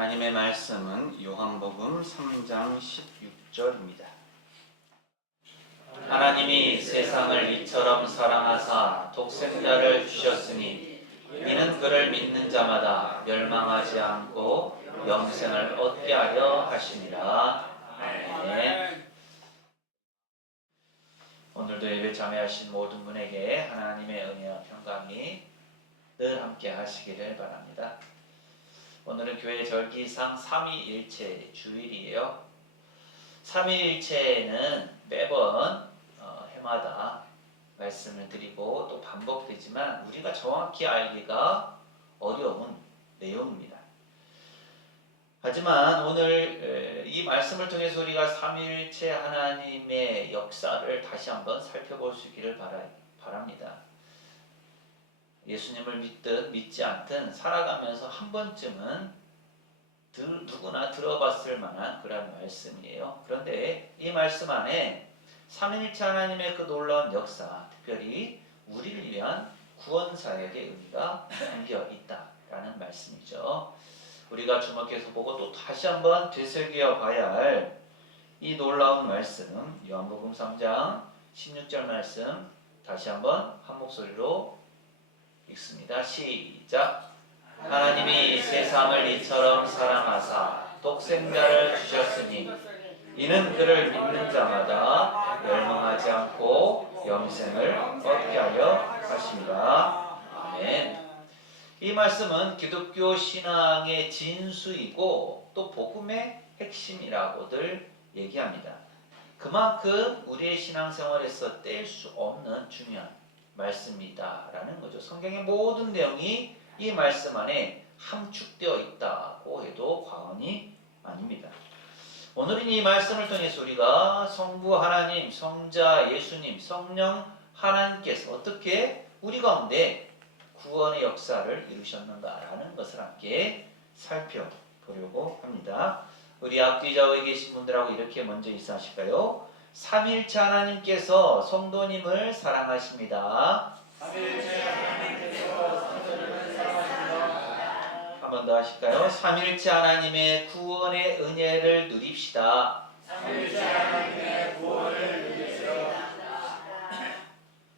하나님의 말씀은 요한복음 3장 16절입니다. 하나님이 세상을 이처럼 사랑하사 독생자를 주셨으니 이는 그를 믿는 자마다 멸망하지 않고 영생을 얻게 하려 하심이라. 아멘. 오늘도 예배 참여하신 모든 분에게 하나님의 은혜와 평강이 늘 함께 하시기를 바랍니다. 오늘은 교회 절기상 삼위일체 주일이에요. 삼위일체는 매번 해마다 말씀을 드리고 또 반복되지만 우리가 정확히 알기가 어려운 내용입니다. 하지만 오늘 이 말씀을 통해서 우리가 삼위일체 하나님의 역사를 다시 한번 살펴볼 수 있기를 바랍니다. 예수님을 믿든 믿지 않든 살아가면서 한 번쯤은 누구나 들어봤을 만한 그런 말씀이에요. 그런데 이 말씀 안에 삼위일체 하나님의 그 놀라운 역사, 특별히 우리를 위한 구원 사역의 의미가 담겨 있다라는 말씀이죠. 우리가 주목해서 보고 또 다시 한번 되새겨 봐야 할 이 놀라운 말씀, 요한복음 3장 16절 말씀 다시 한번 한 목소리로 읽습니다. 시작. 하나님이 세상을 이처럼 사랑하사 독생자를 주셨으니 이는 그를 믿는 자마다 멸망하지 않고 영생을 얻게 하려 하심이라. 아멘. 이 말씀은 기독교 신앙의 진수이고 또 복음의 핵심이라고들 얘기합니다. 그만큼 우리의 신앙생활에서 뗄 수 없는 중요한 말씀이다라는 거죠. 성경의 모든 내용이 이 말씀 안에 함축되어 있다고 해도 과언이 아닙니다. 오늘은 이 말씀을 통해서 우리가 성부 하나님, 성자 예수님, 성령 하나님께서 어떻게 우리 가운데 구원의 역사를 이루셨는가라는 것을 함께 살펴보려고 합니다. 우리 앞뒤좌우에 계신 분들하고 이렇게 먼저 인사하실까요? 삼위일체 하나님께서 성도님을 사랑하십니다. 삼위일체 하나님께서 성도님을 사랑하십니다. 한 번 더 하실까요? 삼위일체 하나님의 구원의 은혜를 누립시다. 삼위일체 하나님의 구원을 누립시다.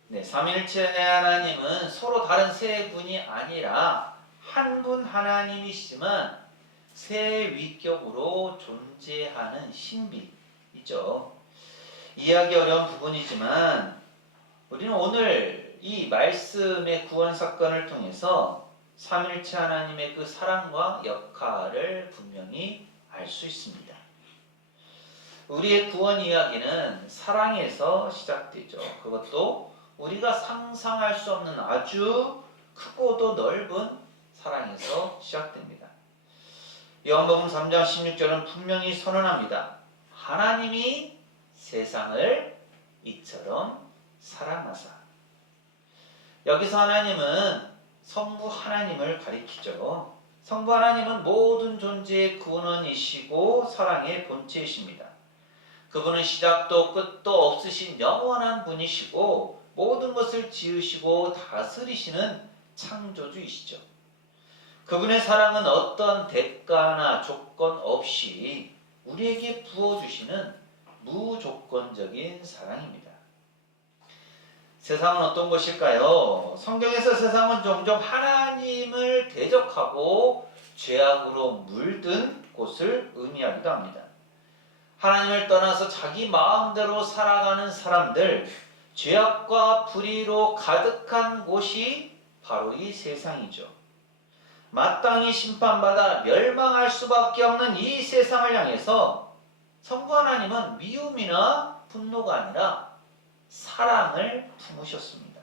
네, 삼위일체 하나님은 서로 다른 세 분이 아니라 한 분 하나님이시지만 세 위격으로 존재하는 신비이죠. 이해하기 어려운 부분이지만 우리는 오늘 이 말씀의 구원 사건을 통해서 삼위일체 하나님의 그 사랑과 역할을 분명히 알 수 있습니다. 우리의 구원 이야기는 사랑에서 시작되죠. 그것도 우리가 상상할 수 없는 아주 크고도 넓은 사랑에서 시작됩니다. 요한복음 3장 16절은 분명히 선언합니다. 하나님이 세상을 이처럼 사랑하사. 여기서 하나님은 성부 하나님을 가리키죠. 성부 하나님은 모든 존재의 근원이시고 사랑의 본체이십니다. 그분은 시작도 끝도 없으신 영원한 분이시고 모든 것을 지으시고 다스리시는 창조주이시죠. 그분의 사랑은 어떤 대가나 조건 없이 우리에게 부어주시는 무조건적인 사랑입니다. 세상은 어떤 곳일까요? 성경에서 세상은 종종 하나님을 대적하고 죄악으로 물든 곳을 의미하기도 합니다. 하나님을 떠나서 자기 마음대로 살아가는 사람들, 죄악과 불의로 가득한 곳이 바로 이 세상이죠. 마땅히 심판받아 멸망할 수밖에 없는 이 세상을 향해서 성부 하나님은 미움이나 분노가 아니라 사랑을 품으셨습니다.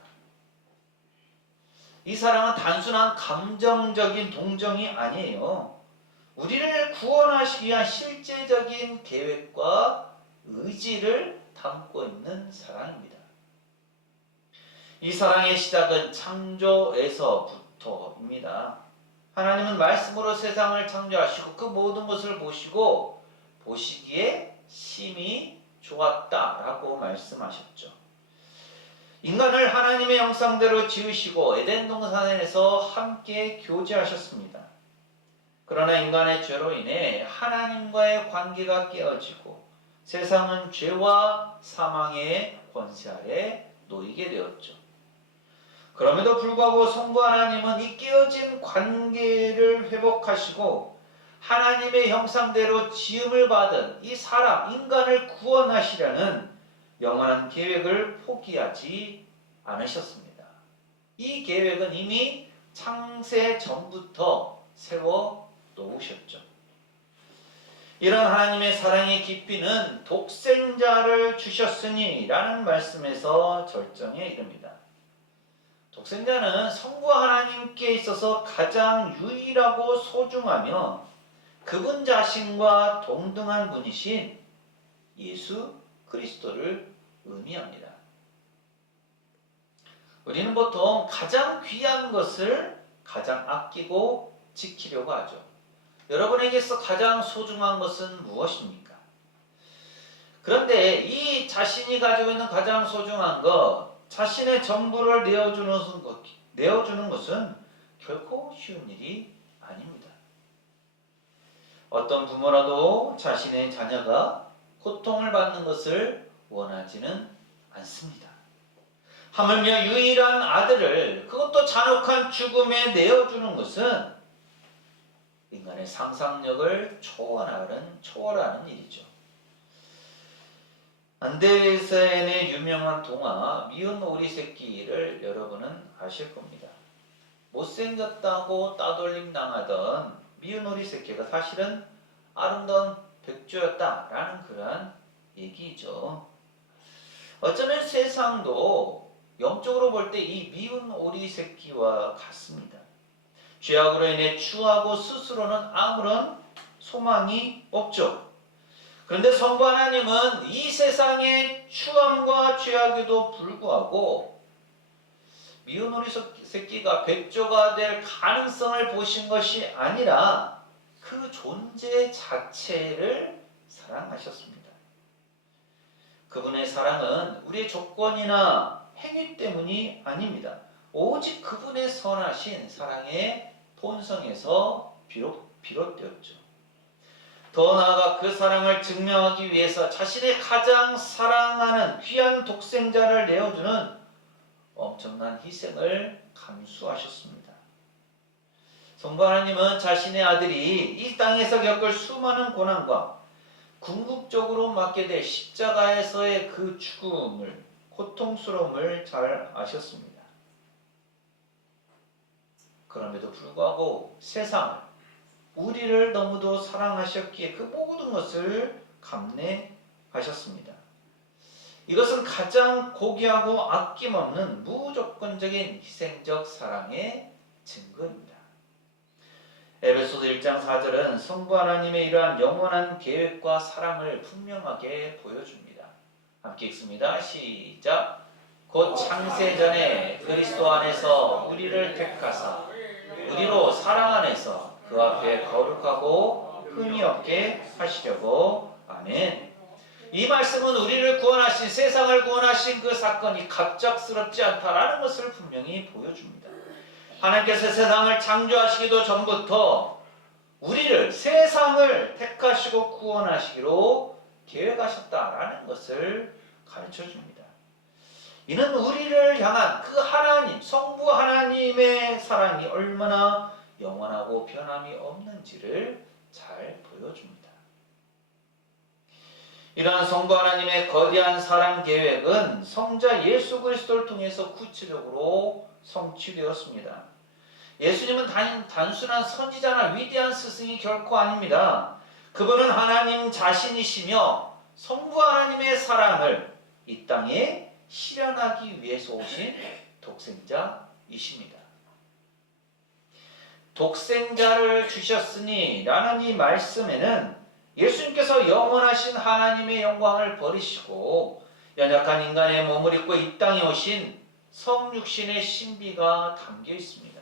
이 사랑은 단순한 감정적인 동정이 아니에요. 우리를 구원하시기 위한 실제적인 계획과 의지를 담고 있는 사랑입니다. 이 사랑의 시작은 창조에서부터입니다. 하나님은 말씀으로 세상을 창조하시고 그 모든 것을 보시고 보시기에 심히 좋았다라고 말씀하셨죠. 인간을 하나님의 형상대로 지으시고 에덴 동산에서 함께 교제하셨습니다. 그러나 인간의 죄로 인해 하나님과의 관계가 깨어지고 세상은 죄와 사망의 권세 아래 놓이게 되었죠. 그럼에도 불구하고 성부 하나님은 이 깨어진 관계를 회복하시고 하나님의 형상대로 지음을 받은 이 사람, 인간을 구원하시려는 영원한 계획을 포기하지 않으셨습니다. 이 계획은 이미 창세 전부터 세워 놓으셨죠. 이런 하나님의 사랑의 깊이는 독생자를 주셨으니 라는 말씀에서 절정에 이릅니다. 독생자는 성부 하나님께 있어서 가장 유일하고 소중하며 그분 자신과 동등한 분이신 예수 그리스도를 의미합니다. 우리는 보통 가장 귀한 것을 가장 아끼고 지키려고 하죠. 여러분에게서 가장 소중한 것은 무엇입니까? 그런데 이 자신이 가지고 있는 가장 소중한 것, 자신의 전부를 내어주는 것은 결코 쉬운 일이 아닙니다. 어떤 부모라도 자신의 자녀가 고통을 받는 것을 원하지는 않습니다. 하물며 유일한 아들을 그것도 잔혹한 죽음에 내어주는 것은 인간의 상상력을 초월하는 일이죠. 안데르센의 유명한 동화 미운 오리 새끼를 여러분은 아실 겁니다. 못생겼다고 따돌림 당하던 미운 오리 새끼가 사실은 아름다운 백조였다라는 그러한 얘기죠. 어쩌면 세상도 영적으로 볼 때 이 미운 오리 새끼와 같습니다. 죄악으로 인해 추하고 스스로는 아무런 소망이 없죠. 그런데 성부 하나님은 이 세상의 추함과 죄악에도 불구하고 미운 오리 새끼가 백조가 될 가능성을 보신 것이 아니라 그 존재 자체를 사랑하셨습니다. 그분의 사랑은 우리의 조건이나 행위 때문이 아닙니다. 오직 그분의 선하신 사랑의 본성에서 비롯되었죠. 더 나아가 그 사랑을 증명하기 위해서 자신의 가장 사랑하는 귀한 독생자를 내어주는 엄청난 희생을 감수하셨습니다. 성부 하나님은 자신의 아들이 이 땅에서 겪을 수많은 고난과 궁극적으로 맞게 될 십자가에서의 그 죽음을, 고통스러움을 잘 아셨습니다. 그럼에도 불구하고 세상을, 우리를 너무도 사랑하셨기에 그 모든 것을 감내하셨습니다. 이것은 가장 고귀하고 아낌없는 무조건적인 희생적 사랑의 증거입니다. 에베소서 1장 4절은 성부 하나님의 이러한 영원한 계획과 사랑을 분명하게 보여줍니다. 함께 읽습니다. 시작. 곧 창세전에 그리스도 안에서 우리를 택하사 우리로 사랑 안에서 그 앞에 거룩하고 흠이 없게 하시려고. 아멘. 이 말씀은 우리를 구원하신, 세상을 구원하신 그 사건이 갑작스럽지 않다라는 것을 분명히 보여줍니다. 하나님께서 세상을 창조하시기도 전부터 우리를, 세상을 택하시고 구원하시기로 계획하셨다라는 것을 가르쳐줍니다. 이는 우리를 향한 그 하나님, 성부 하나님의 사랑이 얼마나 영원하고 변함이 없는지를 잘 보여줍니다. 이러한 성부 하나님의 거대한 사랑 계획은 성자 예수 그리스도를 통해서 구체적으로 성취되었습니다. 예수님은 단순한 선지자나 위대한 스승이 결코 아닙니다. 그분은 하나님 자신이시며 성부 하나님의 사랑을 이 땅에 실현하기 위해서 오신 독생자이십니다. 독생자를 주셨으니 라는 이 말씀에는 예수님께서 영원하신 하나님의 영광을 버리시고 연약한 인간의 몸을 입고 이 땅에 오신 성육신의 신비가 담겨 있습니다.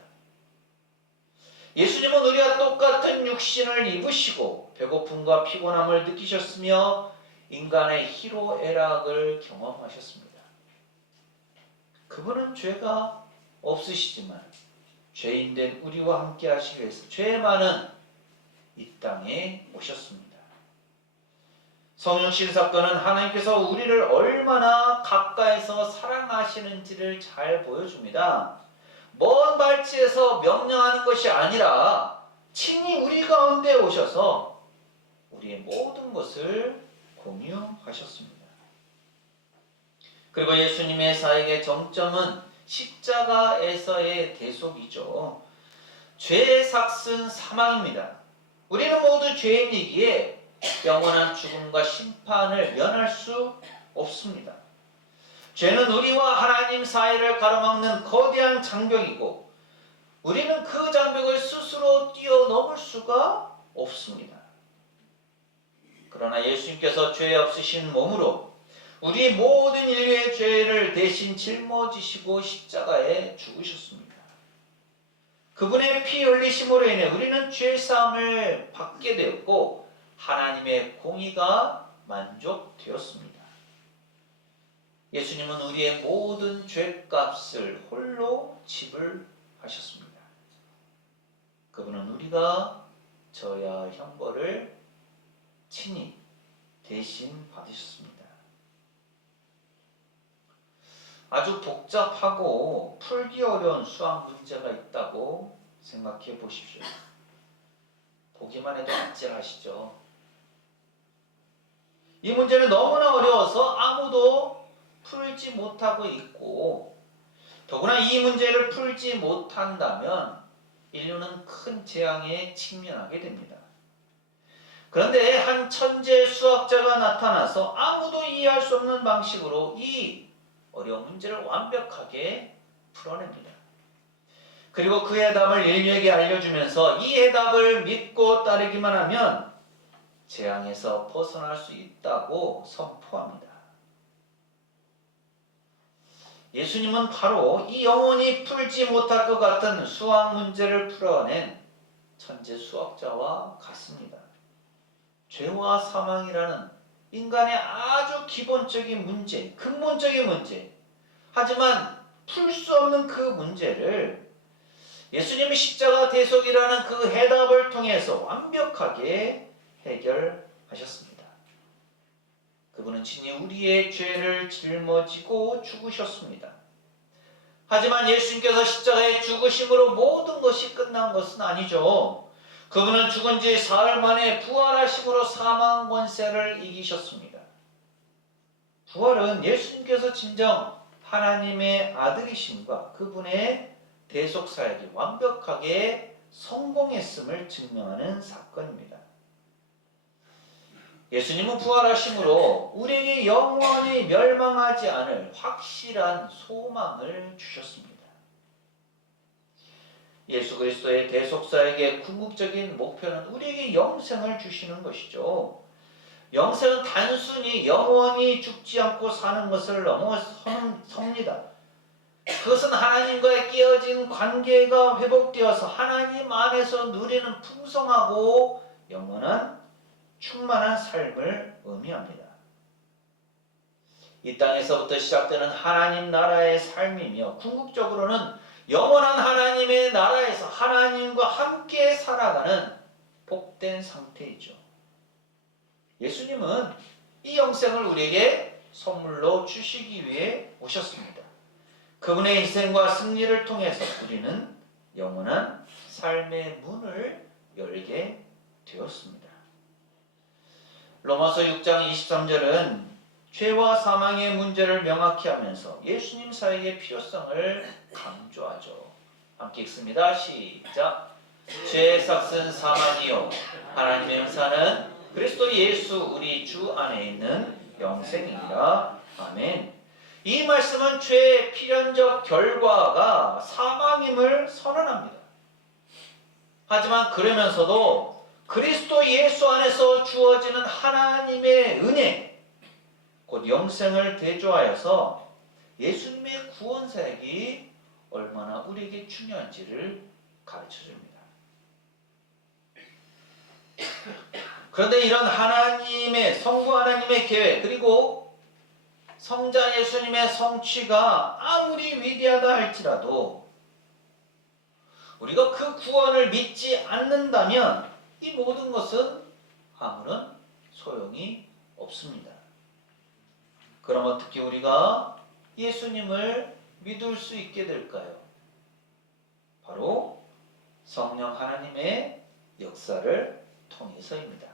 예수님은 우리와 똑같은 육신을 입으시고 배고픔과 피곤함을 느끼셨으며 인간의 희로애락을 경험하셨습니다. 그분은 죄가 없으시지만 죄인된 우리와 함께 하시기 위해서 죄 많은 이 땅에 오셨습니다. 성육신 사건은 하나님께서 우리를 얼마나 가까이서 사랑하시는지를 잘 보여줍니다. 먼 발치에서 명령하는 것이 아니라 친히 우리 가운데 오셔서 우리의 모든 것을 공유하셨습니다. 그리고 예수님의 사역의 정점은 십자가에서의 대속이죠. 죄의 삭은 사망입니다. 우리는 모두 죄인이기에 영원한 죽음과 심판을 면할 수 없습니다. 죄는 우리와 하나님 사이를 가로막는 거대한 장벽이고 우리는 그 장벽을 스스로 뛰어넘을 수가 없습니다. 그러나 예수님께서 죄 없으신 몸으로 우리 모든 인류의 죄를 대신 짊어지시고 십자가에 죽으셨습니다. 그분의 피 흘리심으로 인해 우리는 죄사함을 받게 되었고 하나님의 공의가 만족되었습니다. 예수님은 우리의 모든 죄값을 홀로 지불하셨습니다. 그분은 우리가 져야 할 형벌을 친히 대신 받으셨습니다. 아주 복잡하고 풀기 어려운 수학 문제가 있다고 생각해 보십시오. 보기만 해도 아찔하시죠? 이 문제는 너무나 어려워서 아무도 풀지 못하고 있고 더구나 이 문제를 풀지 못한다면 인류는 큰 재앙에 직면하게 됩니다. 그런데 한 천재 수학자가 나타나서 아무도 이해할 수 없는 방식으로 이 어려운 문제를 완벽하게 풀어냅니다. 그리고 그 해답을 인류에게 알려주면서 이 해답을 믿고 따르기만 하면 재앙에서 벗어날 수 있다고 선포합니다. 예수님은 바로 이 영원히 풀지 못할 것 같은 수학 문제를 풀어낸 천재 수학자와 같습니다. 죄와 사망이라는 인간의 아주 기본적인 문제, 근본적인 문제. 하지만 풀 수 없는 그 문제를 예수님의 십자가 대속이라는 그 해답을 통해서 완벽하게 해결하셨습니다. 그분은 친히 우리의 죄를 짊어지고 죽으셨습니다. 하지만 예수님께서 십자가에 죽으심으로 모든 것이 끝난 것은 아니죠. 그분은 죽은 지 사흘 만에 부활하심으로 사망 권세를 이기셨습니다. 부활은 예수님께서 진정 하나님의 아들이심과 그분의 대속 사역이 완벽하게 성공했음을 증명하는 사건입니다. 예수님은 부활하심으로 우리에게 영원히 멸망하지 않을 확실한 소망을 주셨습니다. 예수 그리스도의 대속사역의 궁극적인 목표는 우리에게 영생을 주시는 것이죠. 영생은 단순히 영원히 죽지 않고 사는 것을 넘어섭니다. 그것은 하나님과의 깨어진 관계가 회복되어서 하나님 안에서 누리는 풍성하고 영원한 충만한 삶을 의미합니다. 이 땅에서부터 시작되는 하나님 나라의 삶이며 궁극적으로는 영원한 하나님의 나라에서 하나님과 함께 살아가는 복된 상태이죠. 예수님은 이 영생을 우리에게 선물로 주시기 위해 오셨습니다. 그분의 인생과 승리를 통해서 우리는 영원한 삶의 문을 열게 되었습니다. 로마서 6장 23절은 죄와 사망의 문제를 명확히 하면서 예수님 사역의 필요성을 강조하죠. 함께 읽습니다. 시작. 죄의 삭은 사망이요 하나님의 은사는 그리스도 예수 우리 주 안에 있는 영생이니라. 아멘. 이 말씀은 죄의 필연적 결과가 사망임을 선언합니다. 하지만 그러면서도 그리스도 예수 안에서 주어지는 하나님의 은혜, 곧 영생을 대조하여서 예수님의 구원 사역이 얼마나 우리에게 중요한지를 가르쳐줍니다. 그런데 이런 하나님의 성부 하나님의 계획 그리고 성자 예수님의 성취가 아무리 위대하다 할지라도 우리가 그 구원을 믿지 않는다면 이 모든 것은 아무런 소용이 없습니다. 그럼 어떻게 우리가 예수님을 믿을 수 있게 될까요? 바로 성령 하나님의 역사를 통해서입니다.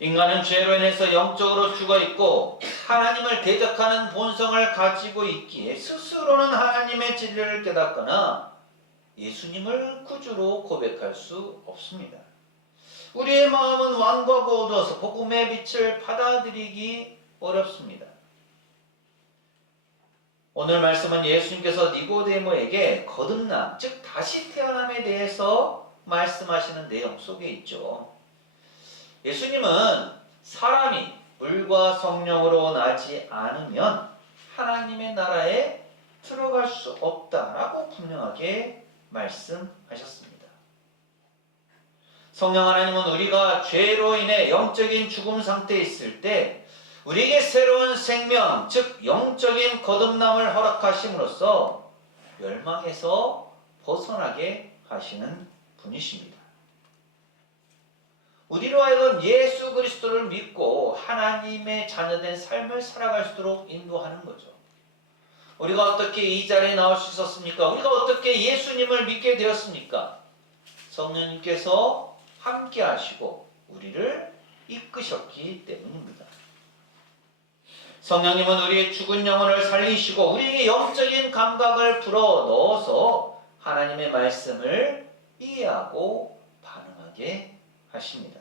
인간은 죄로 인해서 영적으로 죽어 있고 하나님을 대적하는 본성을 가지고 있기에 스스로는 하나님의 진리를 깨닫거나 예수님을 구주로 고백할 수 없습니다. 우리의 마음은 완고하고 어두워서 복음의 빛을 받아들이기 어렵습니다. 오늘 말씀은 예수님께서 니고데모에게 거듭남, 즉 다시 태어남에 대해서 말씀하시는 내용 속에 있죠. 예수님은 사람이 물과 성령으로 나지 않으면 하나님의 나라에 들어갈 수 없다라고 분명하게 말씀하셨습니다. 성령 하나님은 우리가 죄로 인해 영적인 죽음 상태에 있을 때 우리에게 새로운 생명, 즉 영적인 거듭남을 허락하심으로써 멸망에서 벗어나게 하시는 분이십니다. 우리로 하여금 예수 그리스도를 믿고 하나님의 자녀된 삶을 살아갈 수 있도록 인도하는 거죠. 우리가 어떻게 이 자리에 나올 수 있었습니까? 우리가 어떻게 예수님을 믿게 되었습니까? 성령님께서 함께 하시고 우리를 이끄셨기 때문입니다. 성령님은 우리의 죽은 영혼을 살리시고 우리에게 영적인 감각을 불어 넣어서 하나님의 말씀을 이해하고 반응하게 하십니다.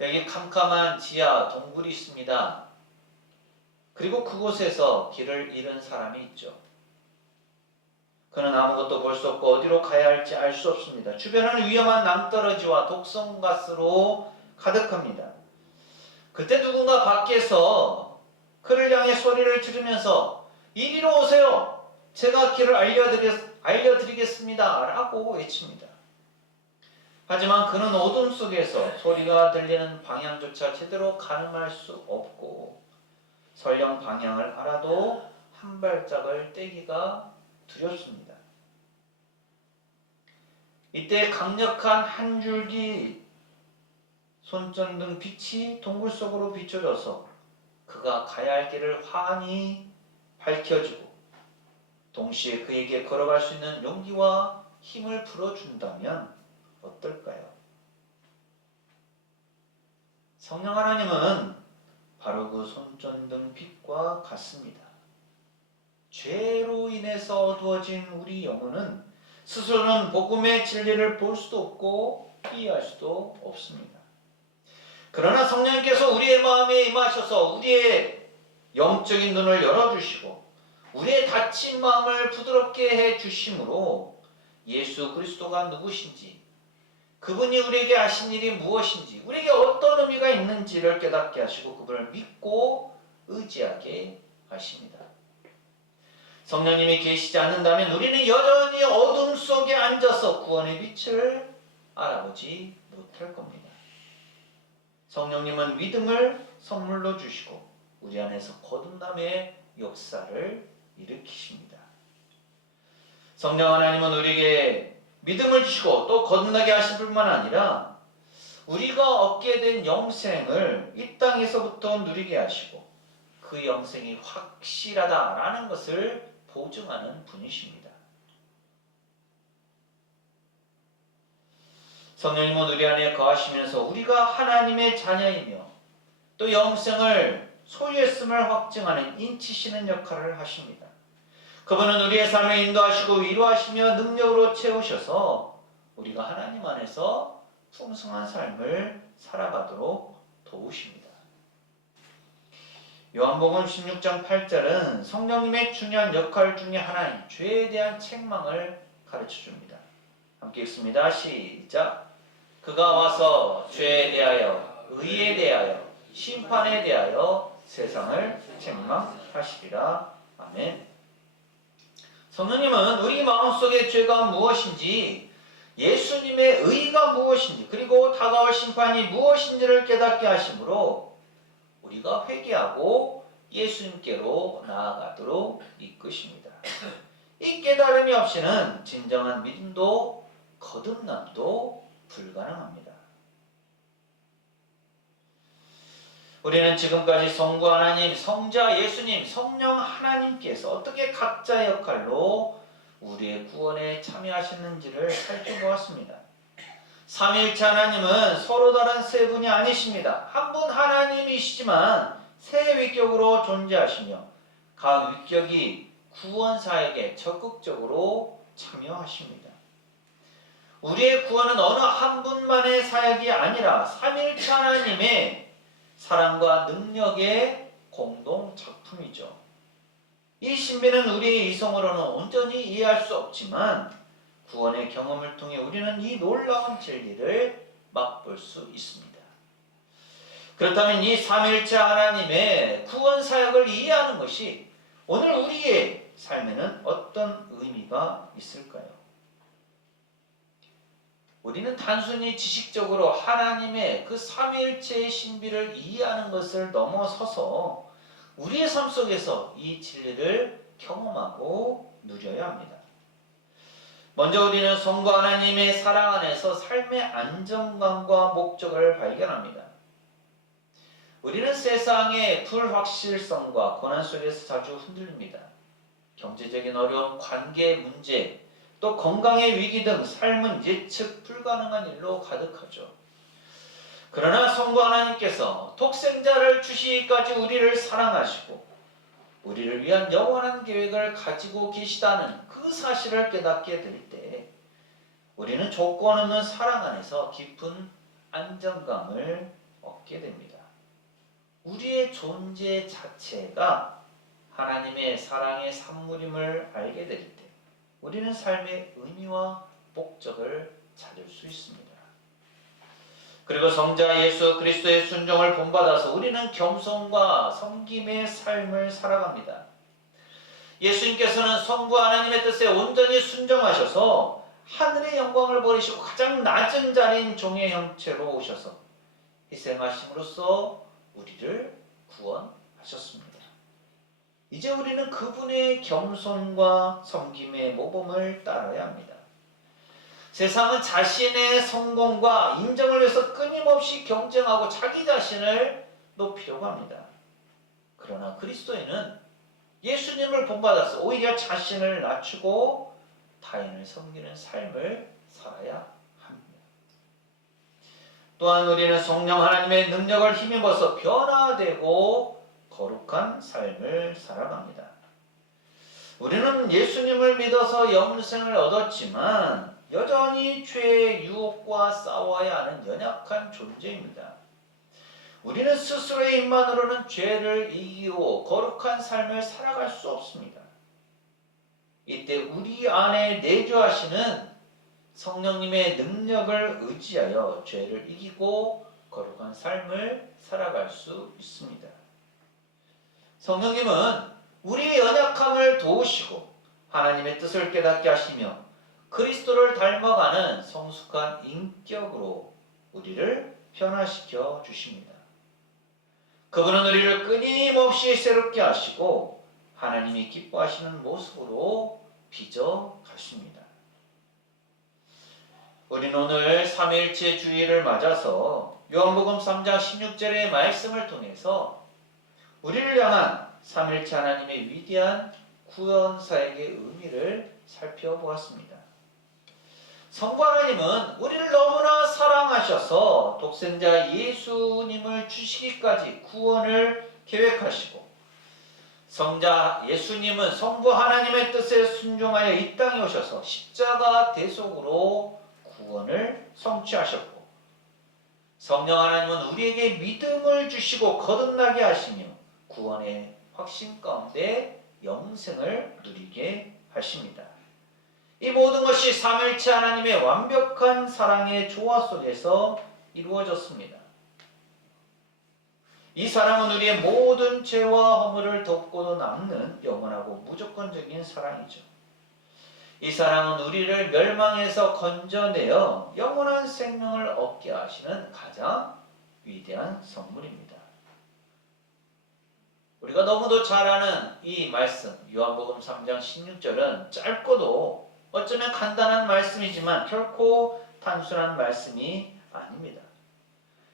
여기 캄캄한 지하 동굴이 있습니다. 그리고 그곳에서 길을 잃은 사람이 있죠. 그는 아무것도 볼 수 없고 어디로 가야 할지 알 수 없습니다. 주변은 위험한 낭떠러지와 독성가스로 가득합니다. 그때 누군가 밖에서 그를 향해 소리를 지르면서 이리로 오세요. 제가 길을 알려드리겠습니다. 라고 외칩니다. 하지만 그는 어둠 속에서 소리가 들리는 방향조차 제대로 가늠할 수 없고 설령 방향을 알아도 한 발짝을 떼기가 두렵습니다. 이때 강력한 한 줄기 손전등 빛이 동굴 속으로 비춰져서 그가 가야 할 길을 환히 밝혀주고 동시에 그에게 걸어갈 수 있는 용기와 힘을 불어준다면 어떨까요? 성령 하나님은 바로 그 손전등 빛과 같습니다. 죄로 인해서 어두워진 우리 영혼은 스스로는 복음의 진리를 볼 수도 없고 이해할 수도 없습니다. 그러나 성령님께서 우리의 마음에 임하셔서 우리의 영적인 눈을 열어주시고 우리의 닫힌 마음을 부드럽게 해주심으로 예수 그리스도가 누구신지 그분이 우리에게 하신 일이 무엇인지 우리에게 어떤 의미가 있는지를 깨닫게 하시고 그분을 믿고 의지하게 하십니다. 성령님이 계시지 않는다면 우리는 여전히 어둠 속에 앉아서 구원의 빛을 알아보지 못할 겁니다. 성령님은 믿음을 선물로 주시고 우리 안에서 거듭남의 역사를 일으키십니다. 성령 하나님은 우리에게 믿음을 주시고 또 거듭나게 하실 뿐만 아니라 우리가 얻게 된 영생을 이 땅에서부터 누리게 하시고 그 영생이 확실하다라는 것을 보증하는 분이십니다. 성령님은 우리 안에 거하시면서 우리가 하나님의 자녀이며 또 영생을 소유했음을 확증하는 인치시는 역할을 하십니다. 그분은 우리의 삶을 인도하시고 위로하시며 능력으로 채우셔서 우리가 하나님 안에서 풍성한 삶을 살아가도록 도우십니다. 요한복음 16장 8절은 성령님의 중요한 역할 중에 하나인 죄에 대한 책망을 가르쳐줍니다. 함께 읽습니다. 시작. 그가 와서 죄에 대하여 의에 대하여 심판에 대하여 세상을 책망하시리라. 아멘. 성령님은 우리 마음속의 죄가 무엇인지 예수님의 의가 무엇인지 그리고 다가올 심판이 무엇인지를 깨닫게 하심으로 우리가 회개하고 예수님께로 나아가도록 이끄십니다. 이 깨달음이 없이는 진정한 믿음도 거듭남도 불가능합니다. 우리는 지금까지 성부 하나님, 성자 예수님, 성령 하나님께서 어떻게 각자의 역할로 우리의 구원에 참여하셨는지를 살펴보았습니다. 삼위일체 하나님은 서로 다른 세 분이 아니십니다. 한 분 하나님이시지만 세 위격으로 존재하시며 각 위격이 구원 사역에 적극적으로 참여하십니다. 우리의 구원은 어느 한 분만의 사역이 아니라 삼위일체 하나님의 사랑과 능력의 공동 작품이죠. 이 신비는 우리의 이성으로는 온전히 이해할 수 없지만 구원의 경험을 통해 우리는 이 놀라운 진리를 맛볼 수 있습니다. 그렇다면 이 삼위일체 하나님의 구원 사역을 이해하는 것이 오늘 우리의 삶에는 어떤 의미가 있을까요? 우리는 단순히 지식적으로 하나님의 그 삼위일체의 신비를 이해하는 것을 넘어서서 우리의 삶 속에서 이 진리를 경험하고 누려야 합니다. 먼저 우리는 성부 하나님의 사랑 안에서 삶의 안정감과 목적을 발견합니다. 우리는 세상의 불확실성과 고난 속에서 자주 흔들립니다. 경제적인 어려움, 관계 문제, 또 건강의 위기 등 삶은 예측 불가능한 일로 가득하죠. 그러나 성부 하나님께서 독생자를 주시기까지 우리를 사랑하시고 우리를 위한 영원한 계획을 가지고 계시다는 그 사실을 깨닫게 될 때 우리는 조건 없는 사랑 안에서 깊은 안정감을 얻게 됩니다. 우리의 존재 자체가 하나님의 사랑의 산물임을 알게 될 때 우리는 삶의 의미와 목적을 찾을 수 있습니다. 그리고 성자 예수 그리스도의 순종을 본받아서 우리는 겸손과 섬김의 삶을 살아갑니다. 예수님께서는 성부 하나님의 뜻에 온전히 순종하셔서 하늘의 영광을 버리시고 가장 낮은 자리인 종의 형체로 오셔서 희생하심으로써 우리를 구원하셨습니다. 이제 우리는 그분의 겸손과 섬김의 모범을 따라야 합니다. 세상은 자신의 성공과 인정을 위해서 끊임없이 경쟁하고 자기 자신을 높이려고 합니다. 그러나 그리스도인은 예수님을 본받아서 오히려 자신을 낮추고 타인을 섬기는 삶을 살아야 합니다. 또한 우리는 성령 하나님의 능력을 힘입어서 변화되고 거룩한 삶을 살아갑니다. 우리는 예수님을 믿어서 영생을 얻었지만 여전히 죄의 유혹과 싸워야 하는 연약한 존재입니다. 우리는 스스로의 힘만으로는 죄를 이기고 거룩한 삶을 살아갈 수 없습니다. 이때 우리 안에 내주하시는 성령님의 능력을 의지하여 죄를 이기고 거룩한 삶을 살아갈 수 있습니다. 성령님은 우리의 연약함을 도우시고 하나님의 뜻을 깨닫게 하시며 그리스도를 닮아가는 성숙한 인격으로 우리를 변화시켜 주십니다. 그분은 우리를 끊임없이 새롭게 하시고 하나님이 기뻐하시는 모습으로 빚어 가십니다. 우리는 오늘 삼위일체 주일을 맞아서 요한복음 3장 16절의 말씀을 통해서 우리를 향한 삼위일체 하나님의 위대한 구원 사역의 의미를 살펴보았습니다. 성부 하나님은 우리를 너무나 사랑하셔서 독생자 예수님을 주시기까지 구원을 계획하시고 성자 예수님은 성부 하나님의 뜻에 순종하여 이 땅에 오셔서 십자가 대속으로 구원을 성취하셨고 성령 하나님은 우리에게 믿음을 주시고 거듭나게 하시며 구원의 확신 가운데 영생을 누리게 하십니다. 이 모든 것이 삼위일체 하나님의 완벽한 사랑의 조화 속에서 이루어졌습니다. 이 사랑은 우리의 모든 죄와 허물을 덮고도 남는 영원하고 무조건적인 사랑이죠. 이 사랑은 우리를 멸망에서 건져내어 영원한 생명을 얻게 하시는 가장 위대한 선물입니다. 우리가 너무도 잘 아는 이 말씀 요한복음 3장 16절은 짧고도 어쩌면 간단한 말씀이지만 결코 단순한 말씀이 아닙니다.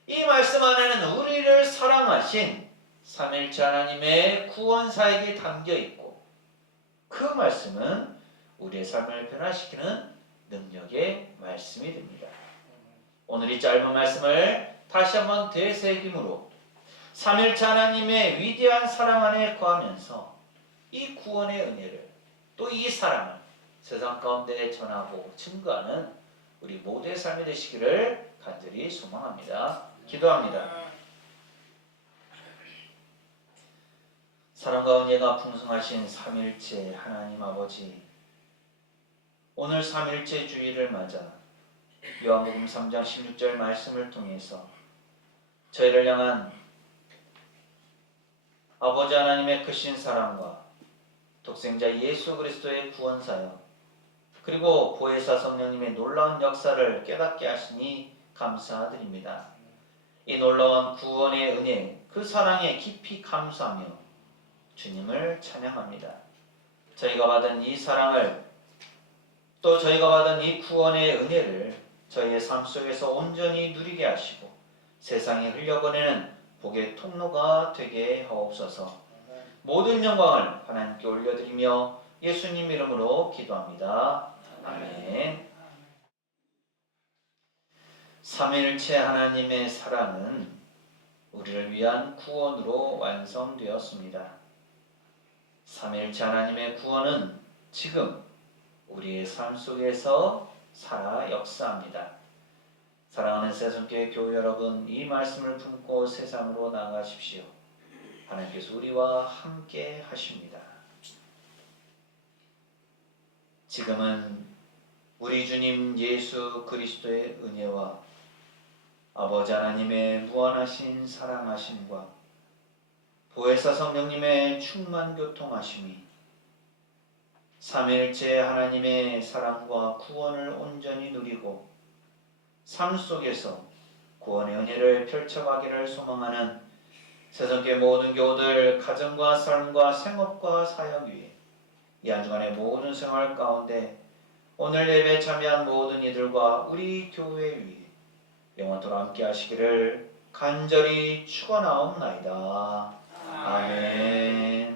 이 말씀 안에는 우리를 사랑하신 삼일째 하나님의 구원 사역이 담겨 있고, 그 말씀은 우리의 삶을 변화시키는 능력의 말씀이 됩니다. 오늘 이 짧은 말씀을 다시 한번 되새김으로 삼일째 하나님의 위대한 사랑 안에 거하면서 이 구원의 은혜를, 또 이 사랑을 세상 가운데 전하고 증거하는 우리 모두의 삶이 되시기를 간절히 소망합니다. 기도합니다. 사랑과 은혜가 풍성하신 삼일째 하나님 아버지, 오늘 삼일째 주일을 맞아 요한복음 3장 16절 말씀을 통해서 저희를 향한 아버지 하나님의 크신 사랑과 독생자 예수 그리스도의 구원 사역, 그리고 보혜사 성령님의 놀라운 역사를 깨닫게 하시니 감사드립니다. 이 놀라운 구원의 은혜, 그 사랑에 깊이 감사하며 주님을 찬양합니다. 저희가 받은 이 사랑을, 또 저희가 받은 이 구원의 은혜를 저희의 삶 속에서 온전히 누리게 하시고 세상에 흘려보내는 복의 통로가 되게 하옵소서. 모든 영광을 하나님께 올려드리며 예수님 이름으로 기도합니다. 아멘. 삼일체 하나님의 사랑은 우리를 위한 구원으로 완성되었습니다. 삼일체 하나님의 구원은 지금 우리의 삶 속에서 살아 역사합니다. 사랑하는 새송교회 교회 여러분, 이 말씀을 품고 세상으로 나가십시오. 하나님께서 우리와 함께 하십니다. 지금은 우리 주님 예수 그리스도의 은혜와 아버지 하나님의 무한하신 사랑하심과 보혜사 성령님의 충만 교통하심이 삼일째 하나님의 사랑과 구원을 온전히 누리고 삶 속에서 구원의 은혜를 펼쳐가기를 소망하는 새송교회 모든 교우들, 가정과 삶과 생업과 사역 위에 이 한 주간의 모든 생활 가운데 오늘 예배에 참여한 모든 이들과 우리 교회 위에 영원토록 함께 하시기를 간절히 축원하옵나이다. 아멘.